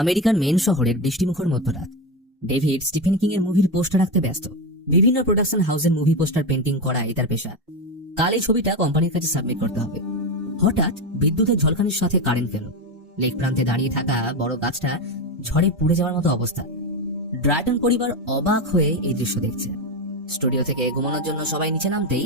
আমেরিকার মেন শহরের বৃষ্টিমুখর মধ্যরাত। ডেভিড স্টিফেন কিং এর মুভির পোস্টার রাখতে ব্যস্ত। বিভিন্ন প্রোডাকশন হাউসের মুভি পোস্টার পেন্টিং করা তার পেশা। কাল এই ছবিটা কোম্পানির কাছে সাবমিট করতে হবে। হঠাৎ বিদ্যুতের ঝলকানির সাথে কারেন্ট গেল। লেক প্রান্তে দাঁড়িয়ে থাকা বড় গাছটা ঝড়ে পুড়ে যাওয়ার মতো অবস্থা। ড্রায়টন পরিবার অবাক হয়ে এই দৃশ্য দেখছে। স্টুডিও থেকে ঘুমানোর জন্য সবাই নিচে নামতেই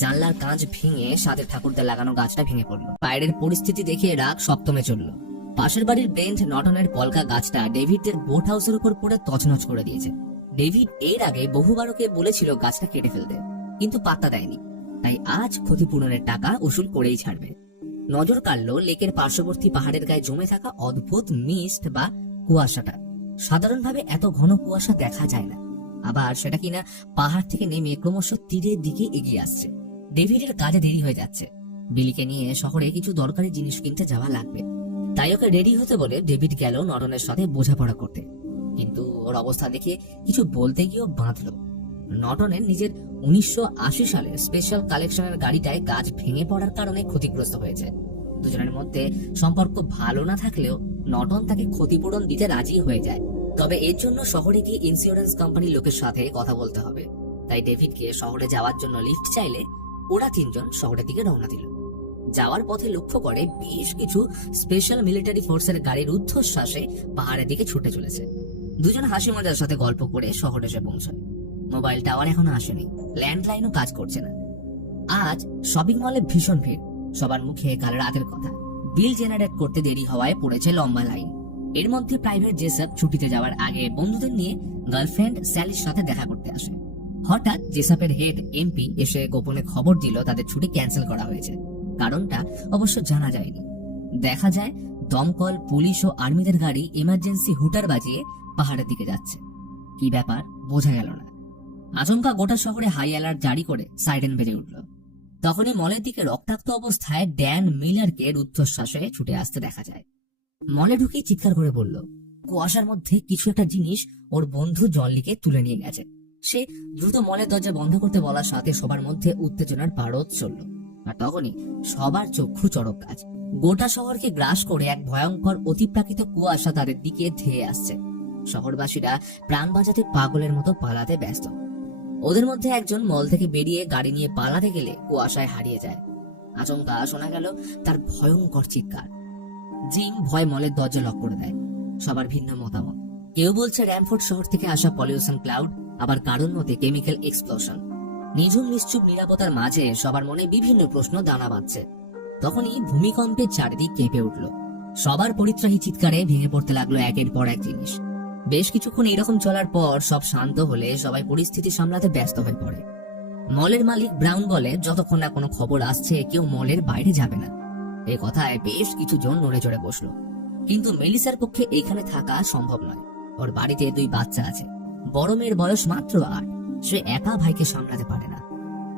জানলার কাঁচ ভেঙে সাথে ঠাকুরদের লাগানো গাছটা ভেঙে পড়লো। বাইরের পরিস্থিতি দেখে রাগ সপ্তমে চলল। পাশের বাড়ির ব্রেন্ট নটনের পলকা গাছটা ডেভিডদের বোট হাউসের উপর পড়ে তছনছ করে দিয়েছে। ডেভিড এর আগে বহুবার ওকে বলেছিল গাছটা কেটে ফেলতে, কিন্তু পাত্তা দেয়নি। তাই আজ ক্ষতিপূরণের টাকা উসুল করেই ছাড়বে। নজর কাড়ল লেকের পার্শ্ববর্তী পাহাড়ের গায়ে জমে থাকা অদ্ভুত মিস্ট বা কুয়াশাটা। সাধারণভাবে এত ঘন কুয়াশা দেখা যায় না, আবার সেটা কিনা পাহাড় থেকে নেমে ক্রমশ তীরের দিকে এগিয়ে আসছে। ডেভিডের কাজে দেরি হয়ে যাচ্ছে। বিলিকে নিয়ে শহরে কিছু দরকারি জিনিস কিনতে যাওয়া লাগবে। তাই ওকে রেডি হতে বলে ডেভিড গেল নটনের সাথে বোঝাপড়া করতে। কিন্তু ওর অবস্থা দেখে কিছু বলতে গিয়েও বাঁধল। নটনের নিজের 1980 সালের স্পেশাল কালেকশনের গাড়িটায় গাছ ভেঙে পড়ার কারণে ক্ষতিগ্রস্ত হয়েছে। দুজনের মধ্যে সম্পর্ক ভালো না থাকলেও নটন তাকে ক্ষতিপূরণ দিতে রাজি হয়ে যায়। তবে এর জন্য শহরে গিয়ে ইন্স্যুরেন্স কোম্পানির লোকের সাথে কথা বলতে হবে। তাই ডেভিডকে শহরে যাওয়ার জন্য লিফট চাইলে ওরা তিনজন শহরের দিকে রওনা দিল। যাওয়ার পথে লক্ষ্য করে বেশ কিছু স্পেশাল মিলিটারি ফোর্সের গাড়ির ঊর্ধ্বশ্বাসে পাহাড়ের দিকে ছুটে চলেছে। দুজন হাসি মজার সাথে গল্প করে শহরে এসে পৌঁছায়। মোবাইল টাওয়ার এখনো আসেনি, ল্যান্ডলাইনও কাজ করছে না। আজ শপিং মলে ভীষণ ভিড়। সবার মুখে কাল রাতের কথা। বিল জেনারেট করতে দেরি হওয়ায় পড়েছে লম্বা লাইন। এর মধ্যে প্রাইভেট জেসব ছুটিতে যাওয়ার আগে বন্ধুদের নিয়ে গার্লফ্রেন্ড স্যালির সাথে দেখা করতে আসে। হঠাৎ জেসাপের হেড এমপি এসে গোপনে খবর দিল তাদের ছুটি ক্যান্সেল করা হয়েছে। কারণটা অবশ্য জানা যায়নি। দেখা যায় দমকল, পুলিশ ও আর্মিদের গাড়ি ইমার্জেন্সি হুটার বাজিয়ে পাহাড়ের দিকে যাচ্ছে। কি ব্যাপার বোঝা গেল না। আচমকা গোটা শহরে হাই অ্যালার্ট জারি করে সাইরেন বেজে উঠল। তখনই মলের দিকে রক্তাক্ত অবস্থায় ড্যান মিলারকে রুদ্ধশ্বাসে ছুটে আসতে দেখা যায়। মলে ঢুকে চিৎকার করে বলল, কুয়াশার মধ্যে কিছু একটা জিনিস ওর বন্ধু জনলিকে তুলে নিয়ে গেছে। সে দ্রুত মলের দরজা বন্ধ করতে বলার সাথে সবার মধ্যে উত্তেজনার পারদ চলল। আর তখনই সবার চক্ষু চড়ক গাছ। গোটা শহরকে গ্রাস করে এক ভয়ঙ্কর অতিপ্রাকৃত কুয়াশা তাদের দিকে ধেয়ে আসছে। শহরবাসীরা প্রাণ বাঁচাতে পাগলের মতো পালাতে ব্যস্ত। ওদের মধ্যে একজন মল থেকে বেরিয়ে গাড়ি নিয়ে পালাতে গেলে কুয়াশায় হারিয়ে যায়। আচমকা শোনা গেল তার ভয়ঙ্কর চিৎকার। জিম ভয় মলের দরজা লক করে দেয়। সবার ভিন্ন মতামত। কেউ বলছে র্যামফোর্ড শহর থেকে আসা পলিউশন ক্লাউড, আবার কারোর মতে কেমিক্যাল এক্সপ্লোশন। নিঝুম নিশ্চুপ নিরাপত্তার মাঝে সবার মনে বিভিন্ন প্রশ্ন দানা বাঁধছে। তখনই ভূমিকম্পের চারিদিক কেঁপে উঠল। সবার পরিত্রাহী চিৎকারে ভেঙে পড়তে লাগলো একের পর এক জিনিস। বেশ কিছুক্ষণ এরকম চলার পর সব শান্ত হলে সবাই পরিস্থিতি সামলাতে ব্যস্ত হয়ে পড়ে। মলের মালিক ব্রাউন বলে, যতক্ষণ না কোনো খবর আসছে কেউ মলের বাইরে যাবে না। এ কথায় বেশ কিছু জন নড়ে চড়ে বসলো। কিন্তু মেলিসার পক্ষে এইখানে থাকা সম্ভব নয়। ওর বাড়িতে 2 বাচ্চা আছে। বড় মেয়ের বয়স মাত্র 8। সে একা ভাইকে সামলাতে পারে না।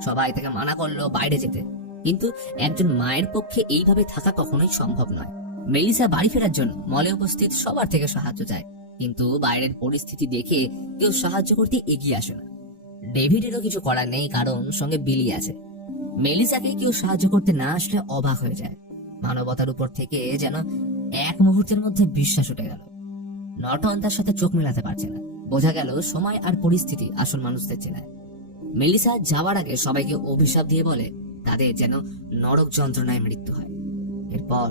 সবাই তাকে মানা করলো বাইরে যেতে, কিন্তু একজন মায়ের পক্ষে এইভাবে থাকা কখনোই সম্ভব নয়। মেলিসা বাড়ি ফেরার জন্য মলে উপস্থিত সবার থেকে সাহায্য চায়, কিন্তু বাইরের পরিস্থিতি দেখে কেউ সাহায্য করতে এগিয়ে আসে না। ডেভিডেরও কিছু করার নেই, কারণ সঙ্গে বিলি আছে। মেলিসাকে কেউ সাহায্য করতে না আসলে অবাক হয়ে যায়। মানবতার উপর থেকে যেন এক মুহূর্তের মধ্যে বিশ্বাস উঠে গেল। নটন তার সাথে চোখ মেলাতে পারছে না। বোঝা গেল সময় আর পরিস্থিতি আসল মানুষদের চেনায়। মেলিসা যাওয়ার আগে সবাইকে অভিশাপ দিয়ে বলে তাদের যেন নরক যন্ত্রণায় মৃত্যু হয়। এরপর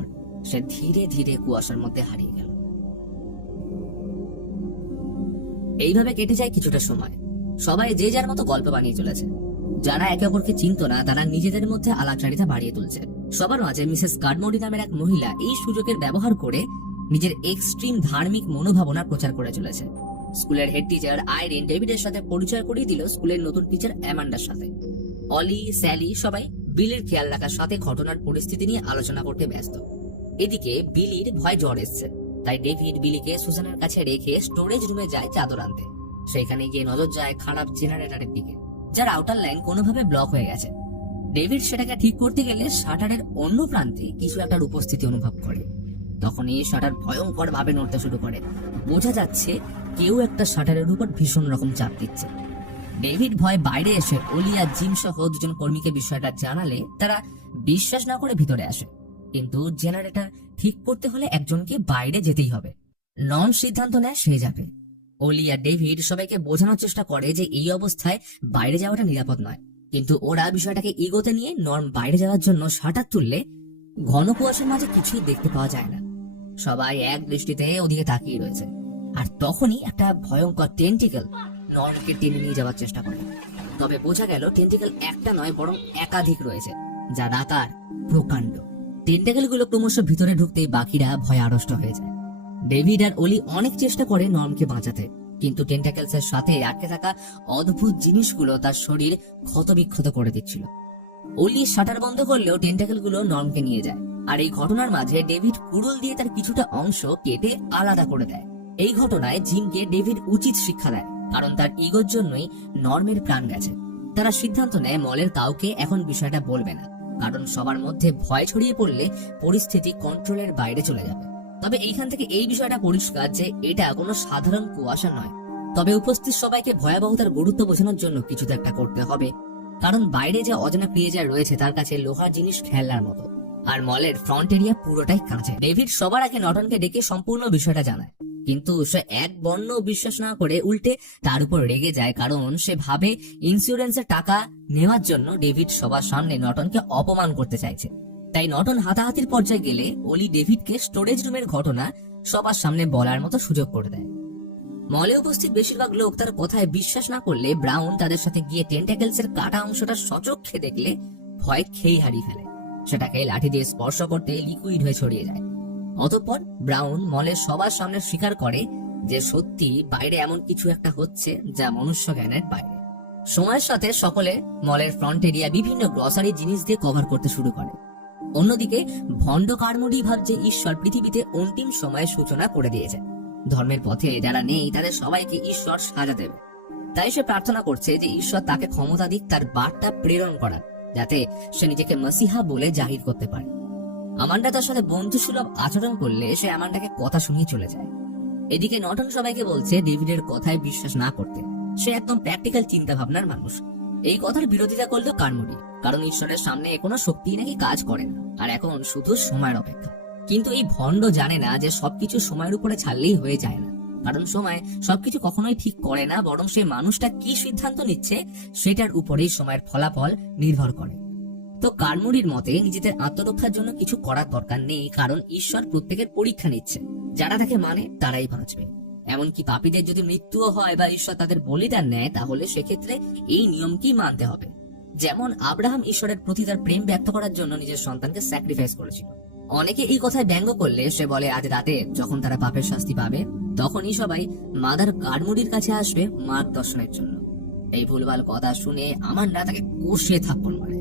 সে ধীরে ধীরে কুয়াশার মধ্যে হারিয়ে গেল। এইভাবে কেটে যায় কিছুটা সময়। সবাই যে যার মতো গল্প বানিয়ে চলেছে। যারা একে অপরকে চিনত না তারা নিজেদের মধ্যে আলাপচারিতা বাড়িয়ে তুলছে। সবার মাঝে মিসেস কার্ডমোডি নামের এক মহিলা এই সুযোগের ব্যবহার করে নিজের এক্সট্রিম ধার্মিক মনোভাবনা প্রচার করে চলেছে। স্কুলের হেড টিচার আইরিন ডেভিডের সাথে পরিচয় করিয়ে দিল স্কুলের নতুন টিচার অ্যামান্ডার সাথে। অলি, স্যালি সবাই বিলের খেয়াল রাখার সাথে ঘটনার পরিস্থিতি নিয়ে আলোচনা করতে ব্যস্ত। এদিকে বিলির ভয় জ্বর এসছে, তাই ডেভিড বিলিকে সুজানের কাছে রেখে স্টোরেজ রুমে যায় চাদর আনতে। সেখানে গিয়ে নজর যায় খারাপ জেনারেটরের দিকে, যার আউটার লাইন কোনোভাবে ব্লক হয়ে গেছে। ডেভিড সেটাকে ঠিক করতে গেলে শাটারের অন্য প্রান্তে কিছু একটার উপস্থিতি অনুভব করে। তখনই শাটার ভয়ঙ্কর ভাবে নড়তে শুরু করে। বোঝা যাচ্ছে কেউ একটা শাটারের উপর ভীষণ রকম চাপ দিচ্ছে। ডেভিড ভয় বাইরে এসে অলি আর জিম সহ 2 জন কর্মীকে বিষয়টা জানালে তারা বিশ্বাস না করে ভিতরে আসে। কিন্তু জেনারেটর ঠিক করতে হলে একজনকে বাইরে যেতেই হবে। নর্ম সিদ্ধান্ত নেয় সে যাবে। অলি আর ডেভিড সবাইকে বোঝানোর চেষ্টা করে যে এই অবস্থায় বাইরে যাওয়াটা নিরাপদ নয়, কিন্তু ওরা বিষয়টাকে ইগোতে নিয়ে নর্ম বাইরে যাওয়ার জন্য শাটার তুললে ঘন কুয়াশার মাঝে কিছুই দেখতে পাওয়া যায় না। সবাই এক দৃষ্টিতে ওদিকে তাকিয়ে রয়েছে, আর তখনই একটা ভয়ঙ্কর টেন্টিকেল নর্মকে টেনে নিয়ে যাওয়ার চেষ্টা করে। তবে বোঝা গেল টেন্টিকেল একটা নয় বরং একাধিক রয়েছে, যার আকার প্রকাণ্ড। টেন্টিকেল গুলো ক্রমশ ভিতরে ঢুকতেই বাকিরা ভয়ে আড়ষ্ট হয়ে যায়। ডেভিড আর অলি অনেক চেষ্টা করে নর্মকে বাঁচাতে, কিন্তু টেন্টাকেলস এর সাথে আটকে থাকা অদ্ভুত জিনিসগুলো তার শরীর ক্ষতবিক্ষত করে দিচ্ছিল। অলি শাটার বন্ধ করলেও টেন্টাকেল গুলো নর্মকে নিয়ে যায়, আর এই ঘটনার মাঝে ডেভিড কুড়ুল দিয়ে তার কিছুটা অংশ কেটে আলাদা করে দেয়। এই ঘটনায় জিমকে ডেভিড উচিত শিক্ষা দেয়, কারণ তার ইগোর জন্যই নর্মের প্রাণ গেছে। তারা সিদ্ধান্ত নেয় মলের কাউকে এখন বিষয়টা বলবে না, কারণ সবার মধ্যে ভয় ছড়িয়ে পড়লে পরিস্থিতি কন্ট্রোলের বাইরে চলে যাবে। তবে এইখান থেকে এই বিষয়টা পরিষ্কার যে এটা কোনো সাধারণ কুয়াশা নয়। তবে উপস্থিত সবাইকে ভয়াবহতার গুরুত্ব বোঝানোর জন্য কিছু তো একটা করতে হবে, কারণ বাইরে যে অজানা ক্রিয়েচার রয়েছে তার কাছে লোহার জিনিস খেলনার মতো, আর মলের ফ্রন্ট এরিয়া পুরোটাই কাঁচে। ডেভিড সবার আগে নটনকে ডেকে সম্পূর্ণ বিষয়টা জানায়, কিন্তু সে এক বর্ণ বিশ্বাস না করে উল্টে তার উপর রেগে যায়, কারণ সে ভাবে ইন্স্যুরেন্সের টাকা নেওয়ার জন্য ডেভিড সবার সামনে নটনকে অপমান করতে চাইছে। তাই নটন হাতাহাতির পর্যায়ে গেলে অলি ডেভিডকে স্টোরেজ রুমের ঘটনা সবার সামনে বলার মতো সুযোগ করে দেয়। মলে উপস্থিত বেশিরভাগ লোক তার কথায় বিশ্বাস না করলে ব্রাউন তাদের সাথে গিয়ে টেন্টাকেলস এর কাটা অংশটা সচক্ষে দেখলে ভয় খেয়ে হারিয়ে ফেলে। সেটাকে লাঠি দিয়ে স্পর্শ করতে লিকুইড হয়ে ছড়িয়ে যায়। অতঃপর ব্রাউন মলের সবার সামনে স্বীকার করে যে সত্যি বাইরে এমন কিছু একটা হচ্ছে যা মনুষ্য জ্ঞানের বাইরে। সময়ের সাথে সকলে মলের ফ্রন্ট এরিয়া বিভিন্ন গ্রসারি জিনিস দিয়ে কভার করতে শুরু করে। অন্যদিকে ভণ্ড কারমুডি ভাবছে ঈশ্বর পৃথিবীতে অন্তিম সময়ের সূচনা করে দিয়েছে। ধর্মের পথে যারা নেই তাদের সবাইকে ঈশ্বর সাজা দেবে। তাই সে প্রার্থনা করছে যে ঈশ্বর তাকে ক্ষমতা দিক তার বার্তা প্রেরণ করার, যাতে সে নিজেকে মসিহা বলে জাহির করতে পারে। আমান্ডা তার সাথে বন্ধুসুলভ আচরণ করলে সে আমান্ডাকে কথা শুনিয়ে চলে যায়। এদিকে নটন সবাইকে বলছে ডেভিডের কথায় বিশ্বাস না করতে, সে একদম প্র্যাকটিক্যাল চিন্তা ভাবনার মানুষ। এই কথার বিরোধিতা করলো কারমুডি, কারণ ঈশ্বরের সামনে কোনো শক্তি নাকি কাজ করে না, আর এখন শুধু সময়ের অপেক্ষা। কিন্তু এই ভণ্ড জানে না যে সবকিছু সময়ের উপরে ছাড়লেই হয়ে যায় না, কারণ সময় সবকিছু কখনোই ঠিক করে না, বরং সে মানুষটা কি সিদ্ধান্ত নিচ্ছে সেটার উপরেই সময়ের ফলাফল নির্ভর করে। তো কারমুডির মতে নিজেদের আত্মরক্ষার জন্য কিছু করার দরকার নেই, কারণ ঈশ্বর প্রত্যেকের পরীক্ষা নিচ্ছে, যারা তাকে মানে তারাই বাঁচবে। এমনকি পাপীদের যদি মৃত্যুও হয় বা ঈশ্বর তাদের বলিদান নেয়, তাহলে সেক্ষেত্রে এই নিয়মকেই মানতে হবে। যেমন আব্রাহাম ঈশ্বরের প্রতি তার প্রেম ব্যক্ত করার জন্য নিজের সন্তানকে স্যাক্রিফাইস করেছিল। অনেকে এই কথায় ব্যঙ্গ করলে সে বলে আজ রাতে যখন তারা পাপের শাস্তি পাবে তখনই সবাই মাদার কারমুডির কাছে আসবে মার্গদর্শনের জন্য। এই ভুলভাল কথা শুনে আমান্ডা তাকে কষিয়ে থাপ্পড় মারে।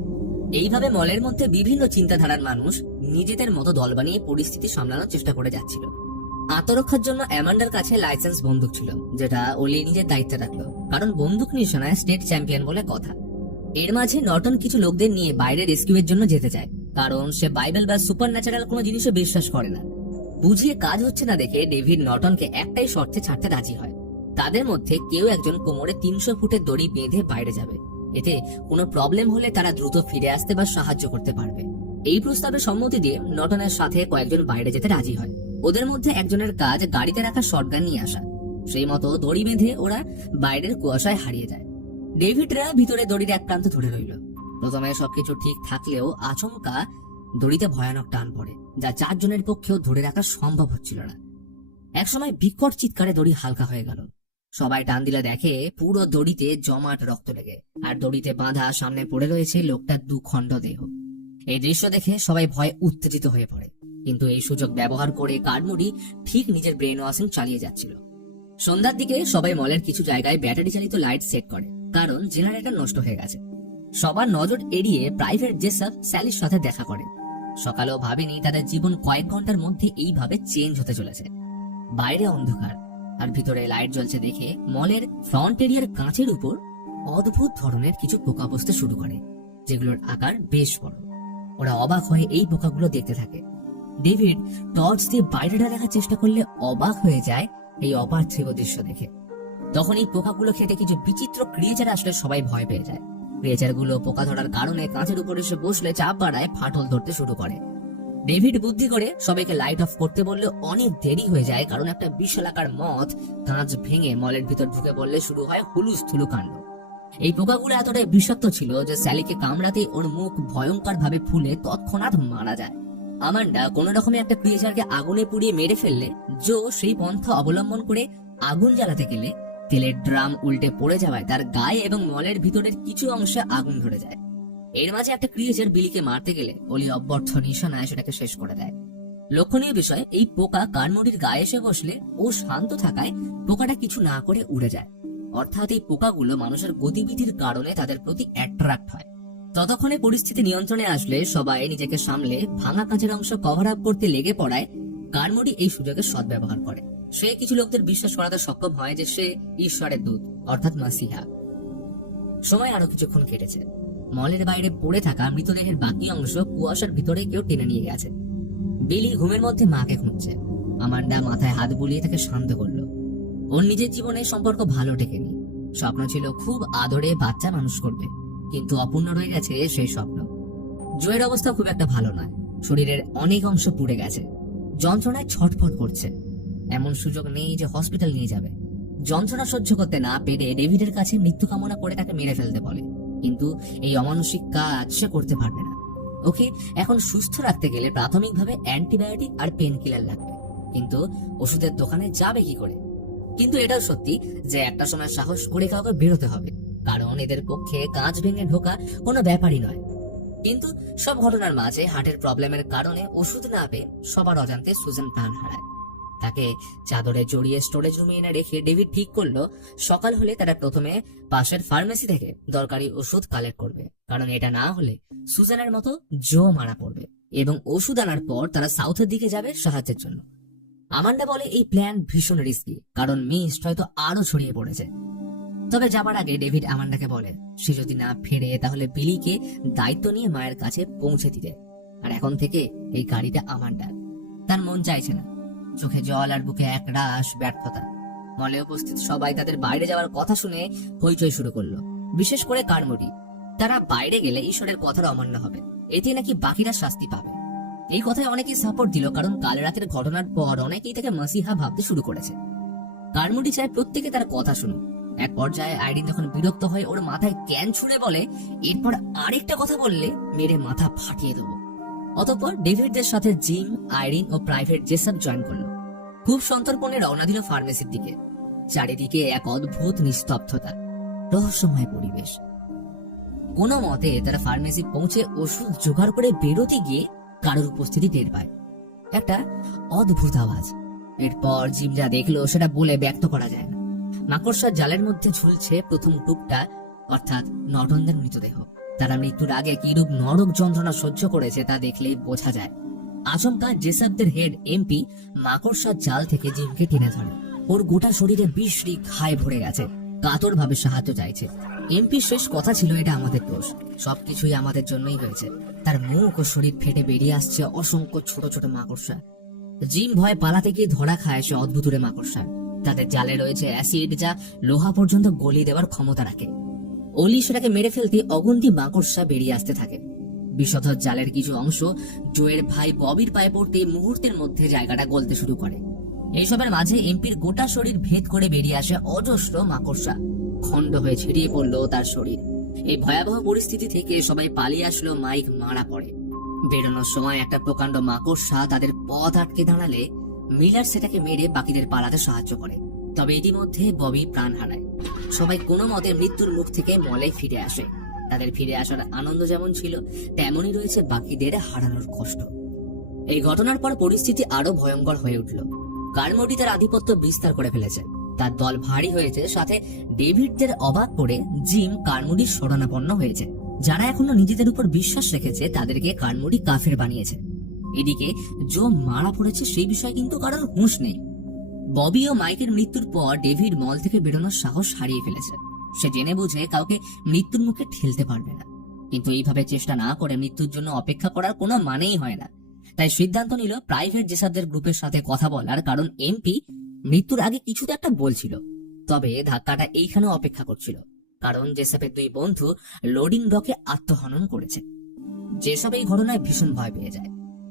এইভাবে মলের মধ্যে বিভিন্ন চিন্তাধারার মানুষ নিজেদের মতো দল বানিয়ে পরিস্থিতি সামলানোর চেষ্টা করে যাচ্ছিল। আত্মরক্ষার জন্য অ্যামান্ডার কাছে লাইসেন্স বন্দুক ছিল, যেটা ওলি নিজের দায়িত্বে রাখলো, কারণ বন্দুক নিশানায় স্টেট চ্যাম্পিয়ন বলে কথা। এর মাঝে নটন কিছু লোকদের নিয়ে বাইরে রেস্কিউয়ের জন্য যেতে চায়, কারণ সে বাইবেল বা সুপার ন্যাচারাল কোনো জিনিসে বিশ্বাস করে না। বুঝিয়ে কাজ হচ্ছে না দেখে ডেভিড নটনকে একটাই শর্তে ছাড়তে রাজি হয়। তাদের মধ্যে কেউ একজন কোমরে 300 ফুটের দড়ি বেঁধে বাইরে যাবে, এতে কোনো প্রবলেম হলে তারা দ্রুত ফিরে আসতে বা সাহায্য করতে পারবে। এই প্রস্তাবে সম্মতি দিয়ে নটনের সাথে কয়েকজন বাইরে যেতে রাজি হয়। ওদের মধ্যে একজনের কাজ গাড়িতে রাখা শটগান নিয়ে আসা। সেই মতো দড়ি বেঁধে ওরা বাইরের কুয়াশায় হারিয়ে যায়। ডেভিডরা ভিতরে দড়ির এক প্রান্ত ধরে রইল। প্রথমে সবকিছু ঠিক থাকলেও আচমকা দড়িতে ভয়ানক টান পড়ে, যা 4 জনের পক্ষেও ধরে রাখা সম্ভব হচ্ছিল না। একসময় বিকট চিৎকারে দড়ি হালকা হয়ে গেল। সবাই টান দিলে দেখে পুরো দড়িতে জমাট রক্ত লেগে, আর দড়িতে বাঁধা সামনে পড়ে রয়েছে লোকটার 2 খণ্ড দেহ। এই দৃশ্য দেখে সবাই ভয়ে উত্তেজিত হয়ে পড়ে, কিন্তু এই সুযোগ ব্যবহার করে কারমুডি ঠিক নিজের ব্রেন ওয়াশিং চালিয়ে যাচ্ছিল। সন্ধ্যার দিকে সবাই মলের কিছু জায়গায় ব্যাটারি চালিত লাইট সেট করে, কারণ জেনারেটর নষ্ট হয়ে গেছে। সবার নজর এড়িয়ে প্রাইভেট জেসাপ স্যালির সাথে দেখা করে। সকালেও ভাবেনি তাদের জীবন কয়েক ঘন্টার মধ্যে এইভাবে চেঞ্জ হতে চলেছে। বাইরে অন্ধকার আর ভিতরে লাইট জ্বলছে দেখে মলের ফ্রন্ট এরিয়ার কাঁচের উপর অদ্ভুত ধরনের কিছু পোকা বসতে শুরু করে, যেগুলোর আকার বেশ বড়। ওরা অবাক হয়ে এই পোকাগুলো দেখতে থাকে। ডেভিড টর্চ দিয়ে বাইরেটা দেখার চেষ্টা করলে অবাক হয়ে যায় এই অপার্থিব দৃশ্য দেখে। তখন এই পোকাগুলো খেতে কিছু বিচিত্র ক্রিয়েচার আসলে সবাই ভয় পেয়ে যায়। ক্রিয়েচার গুলো পোকা ধরার কারণে কাঁচের উপর এসে বসলে চাপ বাড়ায় ফাটল ধরতে শুরু করে। ডেভিড বুদ্ধি করে সবাইকে লাইট অফ করতে বললে অনেক দেরি হয়ে যায়, কারণ একটা বিশালাকার মথ কাঁচ ভেঙে মলের ভিতর ঢুকে পড়লে শুরু হয় হুলুস্থুলু কাণ্ড। এই পোকাগুলো এতটাই বিষাক্ত ছিল যে স্যালিকে কামড়াতে ওর মুখ ভয়ঙ্কর ভাবে ফুলে তৎক্ষণাৎ মারা যায়। আমান্ডা কোন রকমে একটা ক্রিয়েচারকে আগুনে পুড়িয়ে মেরে ফেললে জো সেই পন্থা অবলম্বন করে আগুন জ্বালাতে গেলে তেলের ড্রাম উল্টে পড়ে যাওয়ায় তার গায়ে এবং মলের ভিতরের কিছু অংশে আগুন ধরে যায়। এর মাঝে একটা ক্রিয়েচার বিলিকে মারতে গেলে অলি অব্যর্থ নিশানায় সেটাকে শেষ করে দেয়। লক্ষণীয় বিষয়, এই পোকা কানমোডির গায়ে এসে বসলে ও শান্ত থাকায় পোকাটা কিছু না করে উড়ে যায়। অর্থাৎ এই পোকাগুলো মানুষের গতিবিধির কারণে তাদের প্রতি অ্যাট্রাক্ট হয়। ততক্ষণে পরিস্থিতি নিয়ন্ত্রণে আসলে সবাই নিজেকে সামলে ভাঙা কাঁচের অংশ কভার আপ করতে লেগে পড়ায় কানমোডি এই সুযোগের সদ্ব্যবহার করে। সে কিছু লোকদের বিশ্বাস করাতে সক্ষম হয় যে সে ঈশ্বরের দূত, অর্থাৎ মাসিহা। সময় আরো কিছুক্ষণ কেটেছে। মলের বাইরে পড়ে থাকা মৃতদেহের বাকি অংশ কুয়াশার ভিতরে কেউ টেনে নিয়ে গেছে। বিলি ঘুমের মধ্যে মাকে খুঁজছে। আমান্ডা মাথায় হাত বুলিয়ে তাকে শান্ত করলো। ওর নিজের জীবনে সম্পর্ক ভালো টেকেনি। স্বপ্ন ছিল খুব আদরে বাচ্চা মানুষ করবে, কিন্তু অপূর্ণ রয়ে গেছে সেই স্বপ্ন। জয়ের অবস্থা খুব একটা ভালো নয়। শরীরের অনেক অংশ পুড়ে গেছে, যন্ত্রণায় ছটফট করছে। এমন সুযোগ নেই যে হসপিটাল নিয়ে যাবে। যন্ত্রণা সহ্য করতে না পেরে ডেভিডের কাছে মৃত্যু কামনা করে তাকে মেরে ফেলতে বলে, কিন্তু এই অমানসিক কাজ সে করতে পারবে না। ওকে এখন সুস্থ রাখতে গেলে প্রাথমিকভাবে অ্যান্টিবায়োটিক আর পেন কিলার লাগবে, কিন্তু ওষুধের দোকানে যাবে কি করে? কিন্তু এটাও সত্যি যে একটা সময় সাহস করে কাউকে বেরোতে হবে, কারণ এদের পক্ষে কাঁচ ভেঙে ঢোকা কোনো ব্যাপারই নয়। কিন্তু সব ঘটনার মাঝে হার্টের প্রবলেমের কারণে ওষুধ না পেয়ে সবার অজান্তে সুজেন প্রাণ হারায়। তাকে চাদরে জড়িয়ে স্টোরেজ রুমে এনে রেখে ডেভিড ঠিক করলো সকাল হলে তারা প্রথমে পাশের ফার্মেসি থেকে দরকারি ওষুধ কালেক্ট করবে, কারণ এটা না হলে সুজেনের মতো জো মারা পড়বে। এবং ওষুধ আনার পর তারা সাউথের দিকে যাবে সাহায্যের জন্য। আমান্ডা বলে এই প্ল্যান ভীষণ রিস্কি, কারণ মিস্ট হয়তো আরো ছড়িয়ে পড়েছে। তবে যাবার আগে ডেভিড আমান্ডাকে বলে সে যদি না ফেরে তাহলে বিলিকে দায়িত্ব নিয়ে মায়ের কাছে পৌঁছে দিতে, আর এখন থেকে এই গাড়িটা আমান্ডার। তার মন চাইছে না, চোখে জল আর বুকে এক রাশ ব্যর্থতা। মলে উপস্থিত সবাই তাদের বাইরে যাওয়ার কথা শুনে হইচই শুরু করলো, বিশেষ করে কানমোডি। তারা বাইরে গেলে ঈশ্বরের কথার অমান্য হবে, এতে নাকি বাকিরা শাস্তি পাবে। এই কথায় অনেকেই সাপোর্ট দিল, কারণ কাল রাতের ঘটনার পর অনেকেই তাকে মাসিহা ভাবতে শুরু করেছে। কানমোডি চায় প্রত্যেকে তার কথা শুনুক। এক পর্যায়ে আইরিন যখন বিরক্ত হয়ে ওর মাথায় ক্যান ছুঁড়ে বলে এরপর আরেকটা কথা বললে মেরে মাথা ফাটিয়ে দেবো। অতঃপর ডেভিডদের সাথে জিম, আইরিন ও প্রাইভেট জেসাপ জয়েন করলো। খুব সন্তর্পণে রওনা দিল ফার্মেসির দিকে। চারিদিকে এক অদ্ভুত নিস্তব্ধতা, রহস্যময় পরিবেশ। কোনো মতে তারা ফার্মেসি পৌঁছে ওষুধ জোগাড় করে বেরোতে গিয়ে কারোর উপস্থিতি টের পায়। একটা অদ্ভুত আওয়াজ। এরপর জিম যা দেখলো সেটা বলে ব্যক্ত করা যায় না। মাকড়সার জালের মধ্যে ঝুলছে প্রথম টুকটা, অর্থাৎ নটনদের মৃতদেহ। তারা মৃত্যুর আগে কিরূপ নরক যন্ত্রণা সহ্য করেছে তা দেখলেই বোঝা যায়। আচমকা জেসাবদের হেড এমপি মাকড়সার জাল থেকে জিমকে টেনে ধরে। ওর গোটা শরীরে বিশ্রী ঘায়ে ভরে গেছে, কাতর ভাবে সাহায্য চাইছে। এমপির শেষ কথা ছিল এটা আমাদের দোষ, সবকিছুই আমাদের জন্যই হয়েছে। তার মুখ ও শরীর ফেটে বেরিয়ে আসছে অসংখ্য ছোট ছোট মাকড়সা। জিম ভয় পালাতে গিয়ে ধরা খায় সে অদ্ভুতুরে মাকড়সা। তাদের জালে রয়েছে অ্যাসিড, যা লোহা পর্যন্ত গলিয়ে দেওয়ার ক্ষমতা রাখে। অলি সেটাকে মেরে ফেলতে অগুন্তি মাকড়সা বেরিয়ে আসতে থাকে। বিষধর জালের কিছু অংশ জোয়ের ভাই ববির পায়ে পড়তে মুহূর্তের মধ্যে জায়গাটা গলতে শুরু করে। এইসবের মাঝে এমপির গোটা শরীর ভেদ করে বেরিয়ে আসে অজস্র মাকড়সা। খন্ড হয়ে ছিড়িয়ে পড়লো তার শরীর। এই ভয়াবহ পরিস্থিতি থেকে সবাই পালিয়ে আসলো। মাইক মারা পড়ে। বেরোনোর সময় একটা প্রকাণ্ড মাকড়সা তাদের পথ আটকে দাঁড়ালে মিলার সেটাকে মেরে বাকিদের পালাতে সাহায্য করে। তবে ইতিমধ্যে ববি প্রাণ হারায়। সবাই কোনো মতে মৃত্যুর মুখ থেকে মলে ফিরে আসে। তাদের ফিরে আসার আনন্দ যেমন ছিল, তেমনই রয়েছে বাকিদের হারানোর কষ্ট। এই ঘটনার পর পরিস্থিতি আরো ভয়ঙ্কর হয়ে উঠল। কারমোডি তার আধিপত্য বিস্তার করে ফেলেছে। তার দল ভারী হয়েছে, সাথে ডেভিডদের অবাক করে জিম কারমোডির শরণাপন্ন হয়েছে। যারা এখনো নিজেদের উপর বিশ্বাস রেখেছে তাদেরকে কারমোডি কাফের বানিয়েছে। এদিকে জো মারা পড়েছে সেই বিষয়ে কিন্তু কারোর হুঁশ নেই। ববি ও মাইকের মৃত্যুর পর ডেভিড মল থেকে বেরোনোর সাহস হারিয়ে ফেলেছে। সে জেনে বুঝে কাউকে মৃত্যুর মুখে ঠেলতে পারবে না, কিন্তু এইভাবে চেষ্টা না করে মৃত্যুর জন্য অপেক্ষা করার কোনো মানেই হয় না। তাই সিদ্ধান্ত নিল প্রাইভেট জেসারদের গ্রুপের সাথে কথা বলার, কারণ এমপি মৃত্যুর আগে কিছুতে একটা বলছিল। তবে ধাক্কাটা এইখানেও অপেক্ষা করছিল, কারণ জেসাপের দুই বন্ধু লোডিং ডকে আত্মহনন করেছে। যেসব এই ঘটনায় ভীষণ ভয় পেয়ে যায়।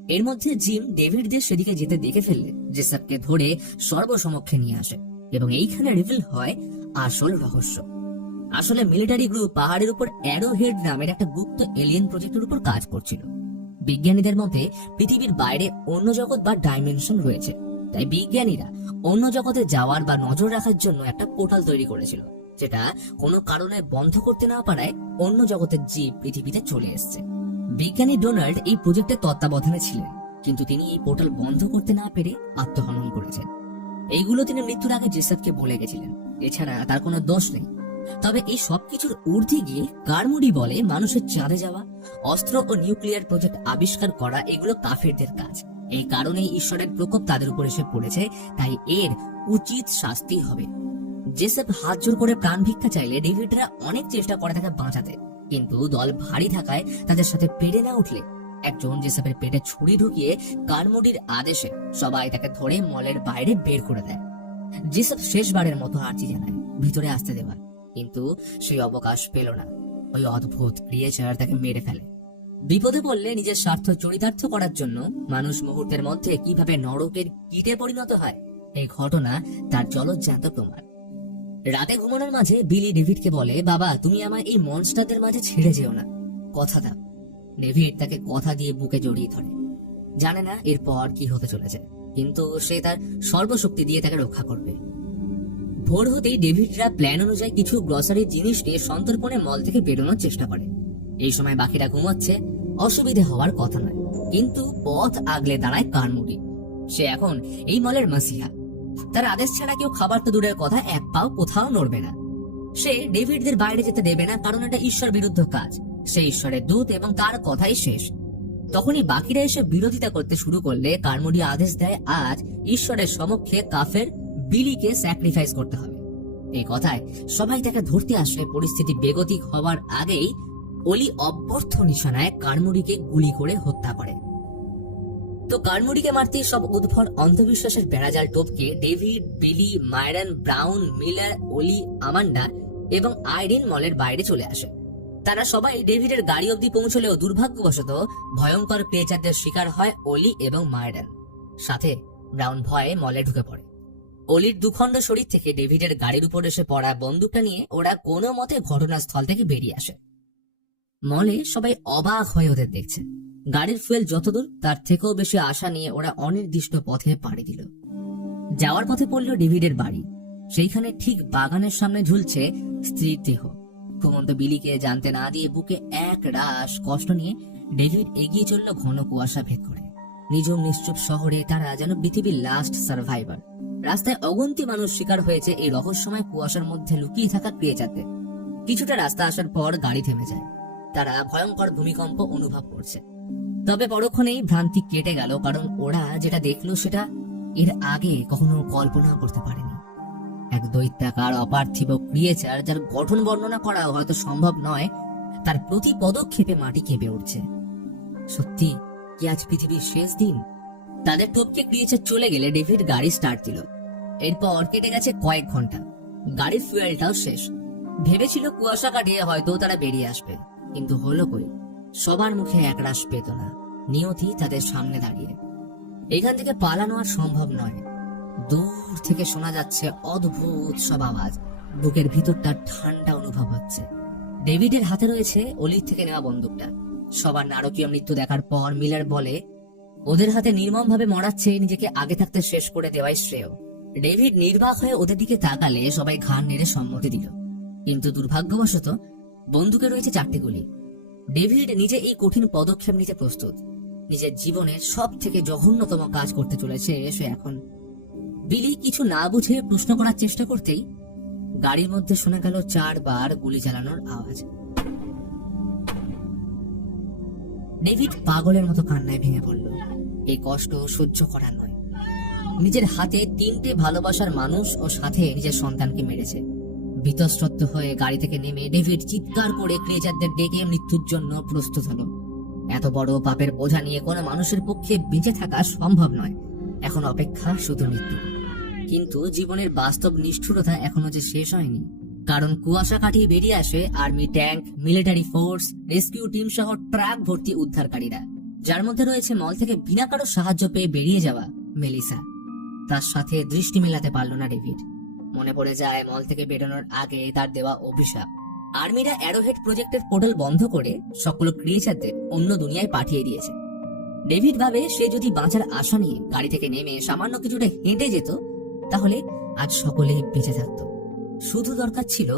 এর মধ্যে জিম ডেভিডদের সেদিকে যেতে দেখে ফেললে জেসাপকে ধরে সর্বসমক্ষে নিয়ে আসে এবং এইখানে রিভিল হয় আসল রহস্য। আসলে মিলিটারি গ্রুপ পাহাড়ের উপর অ্যারোহেড নামের একটা গুপ্ত এলিয়েন প্রজেক্টের উপর কাজ করছিল। বিজ্ঞানীদের মতে পৃথিবীর বাইরে অন্য জগৎ বা ডাইমেনশন রয়েছে, তাই বিজ্ঞানীরা অন্য জগতে যাওয়ার বা নজর রাখার জন্য একটা পোর্টাল তৈরি করেছিল, যেটা কোনো কারণে বন্ধ করতে না পারায় অন্য জগতের জীব পৃথিবীতে চলে এসেছে। বিজ্ঞানী ডোনাল্ড এই প্রজেক্টের তত্ত্বাবধানে ছিলেন, কিন্তু তিনি এই পোর্টাল বন্ধ করতে না পেরে আত্মহনন করেছেন। এইগুলো তিনি মৃত্যুর আগে জেসাপকে বলে গেছিলেন, এছাড়া তার কোনো দোষ নেই। তবে এই সবকিছুর ঊর্ধ্বে গিয়ে কারমুডি বলে মানুষের চাঁদে যাওয়া, অস্ত্র ও নিউক্লিয়ার প্রজেক্ট আবিষ্কার করা এগুলো কাফেরদের কাজ। এই কারণেই ঈশ্বরের প্রকোপ তাদের উপর এসে পড়েছে, তাই এর উচিত শাস্তি হবে। জেসেপ হাত জোর করে প্রাণ ভিক্ষা চাইলে ডেভিডরা অনেক চেষ্টা করে তাকে বাঁচাতে, কিন্তু দল ভারী থাকায় তাদের সাথে পেরে না উঠলে একজন জেসেপের পেটে ছুরি ঢুকিয়ে কারমুডির আদেশে সবাই তাকে ধরে মলের বাইরে বের করে দেয়। জেসেপ শেষবারের মতো আর্জি জানায় ভিতরে আসতে দেবার, কিন্তু সেই অবকাশ পেল না। ওই অদ্ভুত ক্রিয়েচার তাকে মেরে ফেলে। বিপদে পড়লে নিজের স্বার্থ চরিতার্থ করার জন্য মানুষ মুহূর্তের মধ্যে কিভাবে নরকের কীটে পরিণত হয়, এই ঘটনা তার জলজ্জান্ত প্রমাণ। রাতে ঘুমানোর মাঝে বিলি ডেভিডকে বলে, বাবা তুমি আমায় এই মনস্টারদের মাঝে ছেড়ে যেও না, কথা দাও। ডেভিড তাকে কথা দিয়ে বুকে জড়িয়ে ধরে। জানে না এরপর কি হতে চলেছে, কিন্তু সে তার সর্বশক্তি দিয়ে তাকে রক্ষা করবে। ভোর হতেই ডেভিডরা প্ল্যান অনুযায়ী কিছু গ্রসারি জিনিস নিয়ে সন্তর্পণে মল থেকে বেরোনোর চেষ্টা করে। এই সময় বাকিরা ঘুমাচ্ছে, অসুবিধে হওয়ার কথা নয়, কিন্তু পথ আগলে দাঁড়ায় কারমুডি। সে এখন এই মলের মাসিহা। তার আদেশ ছাড়া কেউ খাবার তো দূরের কথা, এক পাও কোথাও নড়বে না। সে ডেভিডদের বাইরে যেতে দেবে না, কারণ এটা ঈশ্বর বিরুদ্ধ কাজ। সে ঈশ্বরের দূত এবং তার কথাই শেষ। তখনই বাকিরা এসে বিরোধিতা করতে শুরু করলে কারমুডি আদেশ দেয় আজ ঈশ্বরের সমক্ষে কাফের বিলিকে স্যাক্রিফাইস করতে হবে। এই কথায় সবাই তাকে ধরতে আসলে পরিস্থিতি বেগতিক হওয়ার আগেই অলি অভ্যর্থ নিশানায় কারমুডিকে গুলি করে হত্যা করে। তো কারমুডিকে মারতে সব উদ্ভট অন্ধবিশ্বাসের বেড়াজাল টপকে ডেভিড, বিলি, মায়রন, ব্রাউন, মিলার, অলি, আমান্ডা এবং আইরিন মলের বাইরে চলে আসে। তারা সবাই ডেভিডের গাড়ি অবধি পৌঁছলেও দুর্ভাগ্যবশত ভয়ঙ্কর ক্রিয়েচারদের শিকার হয় অলি এবং মায়রন। সাথে ব্রাউন ভয়ে মলে ঢুকে পড়ে। অলির দুখণ্ড শরীর থেকে ডেভিডের গাড়ির উপর এসে পড়া বন্দুকটা নিয়ে ওরা কোনো মতে ঘটনাস্থল থেকে বেরিয়ে আসে। মলে সবাই অবাক হয়ে ওদের দেখছে। গাড়ির ফুয়েল যতদূর তার থেকেও বেশি আশা নিয়ে ওরা অনির্দিষ্ট পথে পাড়ি দিল। যাওয়ার পথে পড়ল ডেভিডের বাড়ি। সেইখানে ঠিক বাগানের সামনে ঝুলছে স্ত্রীর দেহ। ঘুমন্ত বিলিকে জানতে না দিয়ে বুকে এক রাশ কষ্ট নিয়ে ডেভিড এগিয়ে চলল ঘন কুয়াশা ভেদ করে। নিঝুম নিশ্চুপ শহরে তারা যেন পৃথিবীর লাস্ট সার্ভাইভার। রাস্তায় অগন্তি মানুষ শিকার হয়েছে এই রহস্যময় কুয়াশার মধ্যে লুকিয়ে থাকা ক্রিয়েচারদের। কিছুটা রাস্তা আসার পর গাড়ি থেমে যায়। তারা ভয়ঙ্কর ভূমিকম্প অনুভব করছে। তবে পরক্ষণেই ভ্রান্তি কেটে গেল, কারণ ওরা যেটা দেখলো সেটা এর আগে কখনো কল্পনা করতে পারেনি। এক দৈত্যাকার অপার্থিব ক্রিয়েচার যার গঠন বর্ণনা করা হয়তো সম্ভব নয়, তার প্রতি পদক্ষেপে মাটি কেঁপে উঠছে। সত্যি কি আজ পৃথিবীর শেষ দিন? তাদের টপকে ক্রিয়েচার চলে গেলে ডেভিড গাড়ি স্টার্ট দিল। এরপর কেটে গেছে কয়েক ঘন্টা। গাড়ির ফুয়েলটাও শেষ। ভেবেছিল কুয়াশা কাটিয়ে হয়তো তারা বেরিয়ে আসবে, কিন্তু হলো কই? সবার মুখে একরাশ বেদনা। নিয়তি তাদের সামনে দাঁড়িয়ে। এখান থেকে পালানো আর সম্ভব নয়। দূর থেকে শোনা যাচ্ছে অদ্ভুত সব আওয়াজ। বুকের ভিতরটা ঠান্ডা অনুভব হচ্ছে। ডেভিডের হাতে রয়েছে অলির থেকে নেওয়া বন্দুকটা। সবার নারকীয় মৃত্যু দেখার পর মিলার বলে, ওদের হাতে নির্মম ভাবে মরাচ্ছে, নিজেকে আগে থাকতে শেষ করে দেওয়াই শ্রেয়। ডেভিড নির্বাক হয়ে ওদের দিকে তাকালে সবাই ঘাড় নেড়ে সম্মতি দিল, কিন্তু দুর্ভাগ্যবশত বন্দুকে রয়েছে 4টে গুলি। ডেভিড নিজে এই কঠিন পদক্ষেপ নিতে প্রস্তুত। নিজের জীবনের সব থেকে জঘন্যতম কাজ করতে চলেছে সে এখন। বিলি কিছু না বুঝে প্রশ্ন করার চেষ্টা করতেই গাড়ির মধ্যে শোনা গেল 4 বার গুলি চালানোর আওয়াজ। ডেভিড পাগলের মতো কান্নায় ভেঙে পড়ল। এই কষ্ট সহ্য করা নয়। নিজের হাতে 3টে ভালোবাসার মানুষ ও সাথে নিজের সন্তানকে মেরেছে। বিতশ্রদ্ধ হয়ে গাড়ি থেকে নেমে ডেভিড চিৎকার করে ক্রিয়েচারদের ডেকে মৃত্যুর জন্য প্রস্তুত হলো। এত বড় পাপের বোঝা নিয়ে কোনো মানুষের পক্ষে বেঁচে থাকা সম্ভব নয়। এখন অপেক্ষা শুধু মৃত্যু। কিন্তু জীবনের বাস্তব নিষ্ঠুরতা এখনো যে শেষ হয়নি, কারণ কুয়াশা কাটিয়ে বেরিয়ে আসে army tank, military force, rescue team সহ ট্রাক ভর্তি উদ্ধারকারীরা। যার মধ্যে রয়েছে মল থেকে বিনা কারো সাহায্য পেয়ে বেরিয়ে যাওয়া মেলিসা। তার সাথে দৃষ্টি মেলাতে পারল না ডেভিড। মনে পড়ে যায় মল থেকে বেরোনোর আগে তার দেওয়া অভিশাপ। আর্মিরা অ্যারোহেড প্রজেক্টের পোর্টাল বন্ধ করে সকল ক্রিয়েচারদের অন্য দুনিয়ায় পাঠিয়ে দিয়েছে। ডেভিড ভাবে সে যদি বাঁচার আশা নিয়ে গাড়ি থেকে নেমে সামান্য কিছুটা হেঁটে যেত তাহলে আজ সকলেই বেঁচে থাকত। শুধু দরকার ছিল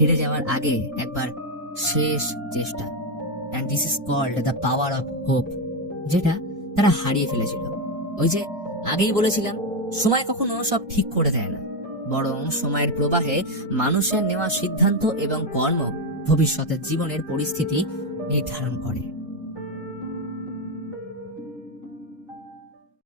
হেরে যাওয়ার আগে একবার শেষ চেষ্টা। And this is called the power of hope, যেটা তারা হারিয়ে ফেলেছিল। ওই যে আগেই বলেছিলাম, সময় কখনো সব ঠিক করে দেয় না, বরং সময়ের প্রবাহে মানুষের নেওয়া সিদ্ধান্ত এবং কর্ম ভবিষ্যতের জীবনের পরিস্থিতি নির্ধারণ করে।